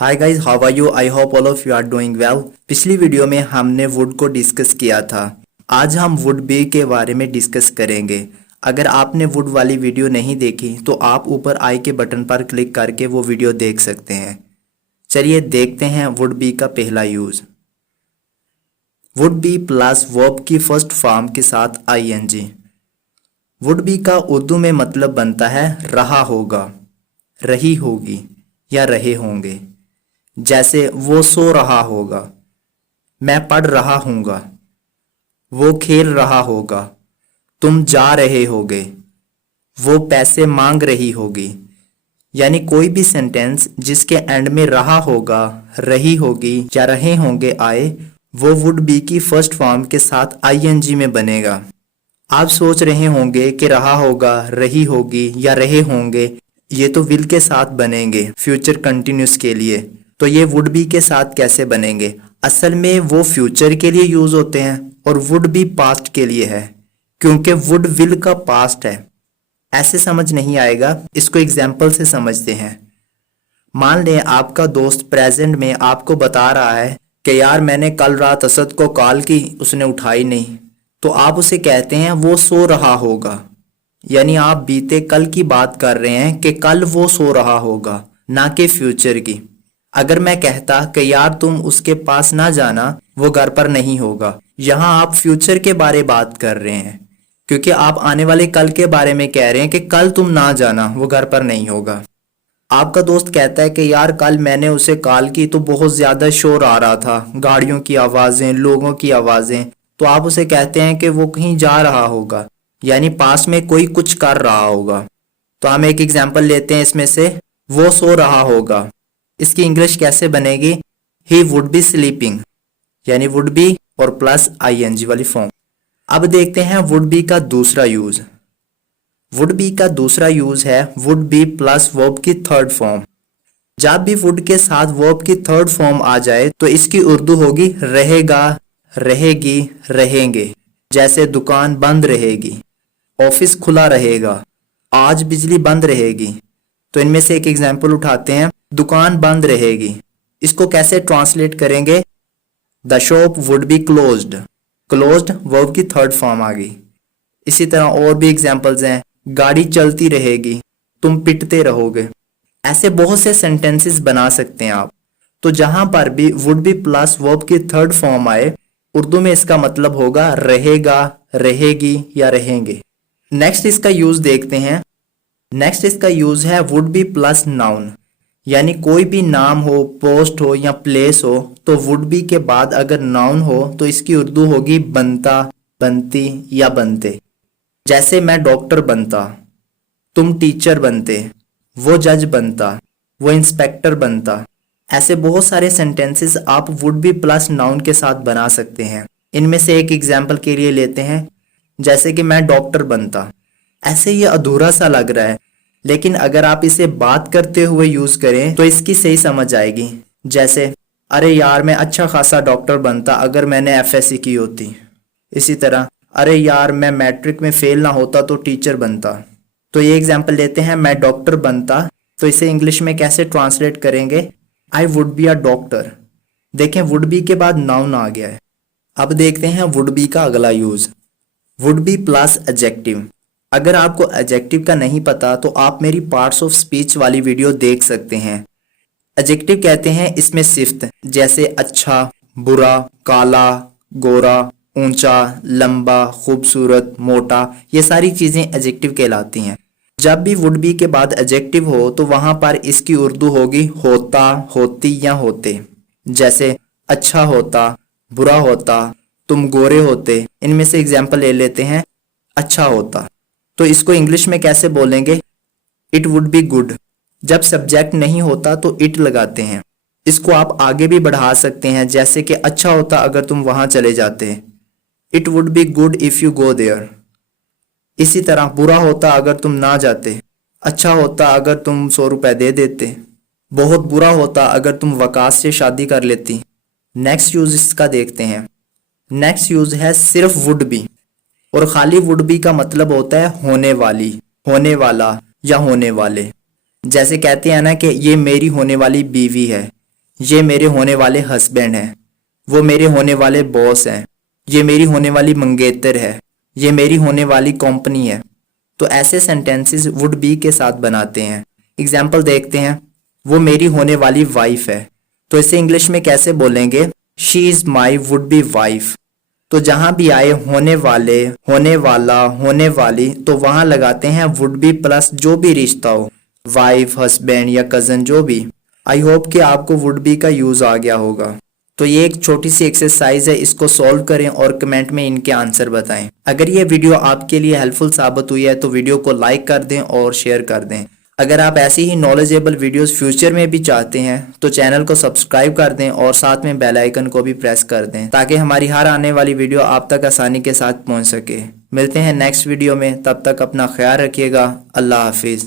Hi guys, how are you? I hope all of you are doing well. पिछली video में हमने would को discuss किया था। आज हम वुड बी के बारे में डिस्कस करेंगे। अगर आपने वुड वाली वीडियो नहीं देखी तो आप ऊपर आई के बटन पर क्लिक करके वो वीडियो देख सकते हैं। चलिए देखते हैं वुड बी का पहला use. Would be plus verb की फर्स्ट फॉर्म के साथ आईएनजी। वुड बी का उर्दू में मतलब बनता है रहा होगा, रही होगी या रहे होंगे। जैसे वो सो रहा होगा, मैं पढ़ रहा हूँगा, वो खेल रहा होगा, तुम जा रहे होगे, वो पैसे मांग रही होगी। यानी कोई भी सेंटेंस जिसके एंड में रहा होगा, रही होगी या रहे होंगे आए, वो वुड बी की फर्स्ट फॉर्म के साथ आईएनजी में बनेगा। आप सोच रहे होंगे कि रहा होगा, रही होगी या रहे होंगे ये तो विल के साथ बनेंगे फ्यूचर कंटिन्यूस के लिए, तो ये वुड बी के साथ कैसे बनेंगे? असल में वो फ्यूचर के लिए यूज होते हैं और वुड बी पास्ट के लिए है, क्योंकि वुड विल का पास्ट है। ऐसे समझ नहीं आएगा, इसको एग्जाम्पल से समझते हैं। मान लें आपका दोस्त प्रेजेंट में आपको बता रहा है कि यार मैंने कल रात असद को कॉल की, उसने उठाई नहीं, तो आप उसे कहते हैं वो सो रहा होगा। यानी आप बीते कल की बात कर रहे हैं कि कल वो सो रहा होगा, ना कि फ्यूचर की। अगर मैं कहता कि यार तुम उसके पास ना जाना, वो घर पर नहीं होगा, यहाँ आप फ्यूचर के बारे बात कर रहे हैं, क्योंकि आप आने वाले कल के बारे में कह रहे हैं कि कल तुम ना जाना, वो घर पर नहीं होगा। आपका दोस्त कहता है कि यार कल मैंने उसे कॉल की तो बहुत ज्यादा शोर आ रहा था, गाड़ियों की आवाजें, लोगों की आवाजें, तो आप उसे कहते हैं कि वो कहीं जा रहा होगा, यानी पास में कोई कुछ कर रहा होगा। तो हम एक एग्जाम्पल लेते हैं इसमें से, वो सो रहा होगा। इसकी इंग्लिश कैसे बनेगी? ही वुड बी स्लीपिंग, यानी वुड बी और प्लस आईएनजी वाली फॉर्म। अब देखते हैं वुड बी का दूसरा यूज। वुड बी का दूसरा यूज है वुड बी प्लस वर्ब की थर्ड फॉर्म। जब भी वुड के साथ वर्ब की थर्ड फॉर्म आ जाए तो इसकी उर्दू होगी रहेगा, रहेगी, रहेंगे। जैसे दुकान बंद रहेगी, ऑफिस खुला रहेगा, आज बिजली बंद रहेगी। तो इनमें से एक एग्जाम्पल उठाते हैं, दुकान बंद रहेगी। इसको कैसे ट्रांसलेट करेंगे? The shop would be closed. Closed verb की थर्ड फॉर्म आ गई। इसी तरह और भी एग्जाम्पल्स हैं, गाड़ी चलती रहेगी, तुम पिटते रहोगे। ऐसे बहुत से सेंटेंसेस बना सकते हैं आप। तो जहां पर भी वुड बी प्लस वर्ब की थर्ड फॉर्म आए, उर्दू में इसका मतलब होगा रहेगा, रहेगी या रहेंगे। नेक्स्ट इसका यूज देखते हैं। नेक्स्ट इसका यूज है वुड बी प्लस नाउन। यानी कोई भी नाम हो, पोस्ट हो या प्लेस हो, तो वुड बी के बाद अगर नाउन हो तो इसकी उर्दू होगी बनता, बनती या बनते। जैसे मैं डॉक्टर बनता, तुम टीचर बनते, वो जज बनता, वो इंस्पेक्टर बनता। ऐसे बहुत सारे सेंटेंसेस आप वुड बी प्लस नाउन के साथ बना सकते हैं। इनमें से एक एग्जाम्पल के लिए लेते हैं, जैसे कि मैं डॉक्टर बनता। ऐसे ये अधूरा सा लग रहा है, लेकिन अगर आप इसे बात करते हुए यूज करें तो इसकी सही समझ आएगी। जैसे अरे यार मैं अच्छा खासा डॉक्टर बनता अगर मैंने एफएससी की होती। इसी तरह अरे यार मैं मैट्रिक में फेल ना होता तो टीचर बनता। तो ये एग्जाम्पल लेते हैं, मैं डॉक्टर बनता, तो इसे इंग्लिश में कैसे ट्रांसलेट करेंगे? I would be a doctor. देखें वुड बी के बाद नाउन आ गया है। अब देखते हैं वुड बी का अगला use, would be plus adjective. अगर आपको एडजेक्टिव का नहीं पता तो आप मेरी पार्ट्स ऑफ स्पीच वाली वीडियो देख सकते हैं। एडजेक्टिव कहते हैं इसमें सिफ्त, जैसे अच्छा, बुरा, काला, गोरा, ऊंचा, लंबा, खूबसूरत, मोटा, ये सारी चीजें एडजेक्टिव कहलाती हैं। जब भी वुड बी के बाद एडजेक्टिव हो तो वहां पर इसकी उर्दू होगी होता, होती या होते। जैसे अच्छा होता, बुरा होता, तुम गोरे होते। इनमें से एग्जाम्पल ले लेते हैं, अच्छा होता, तो इसको इंग्लिश में कैसे बोलेंगे? It would be good. जब सब्जेक्ट नहीं होता तो इट लगाते हैं। इसको आप आगे भी बढ़ा सकते हैं, जैसे कि अच्छा होता अगर तुम वहां चले जाते, it would be good if you go there. इसी तरह बुरा होता अगर तुम ना जाते, अच्छा होता अगर तुम 100 रुपए दे देते, बहुत बुरा होता अगर तुम वकास से शादी कर लेती। नेक्स्ट यूज इसका देखते हैं। नेक्स्ट यूज है सिर्फ वुड बी, और खाली वुड बी का मतलब होता है होने वाली, होने वाला या होने वाले। जैसे कहते हैं ना कि ये मेरी होने वाली बीवी है, ये मेरे होने वाले हस्बैंड हैं, वो मेरे होने वाले बॉस हैं, ये मेरी होने वाली मंगेतर है, ये मेरी होने वाली कंपनी है। तो ऐसे सेंटेंसेस वुड बी के साथ बनाते हैं। एग्जाम्पल देखते हैं, वो मेरी होने वाली वाइफ है, तो इसे इंग्लिश में कैसे बोलेंगे? She is my would be wife. तो जहां भी आए होने वाले, होने वाला, होने वाली, तो वहां लगाते हैं वुड बी प्लस जो भी रिश्ता हो, वाइफ, हस्बैंड या कजन, जो भी। आई होप कि आपको वुड बी का यूज आ गया होगा। तो ये एक छोटी सी एक्सरसाइज है, इसको सॉल्व करें और कमेंट में इनके आंसर बताएं। अगर ये वीडियो आपके लिए हेल्पफुल साबित हुई है तो वीडियो को लाइक कर दें और शेयर कर दें। अगर आप ऐसी ही नॉलेजेबल वीडियोस फ्यूचर में भी चाहते हैं तो चैनल को सब्सक्राइब कर दें और साथ में बेल आइकन को भी प्रेस कर दें ताकि हमारी हर आने वाली वीडियो आप तक आसानी के साथ पहुंच सके। मिलते हैं नेक्स्ट वीडियो में, तब तक अपना ख्याल रखिएगा। अल्लाह हाफिज़।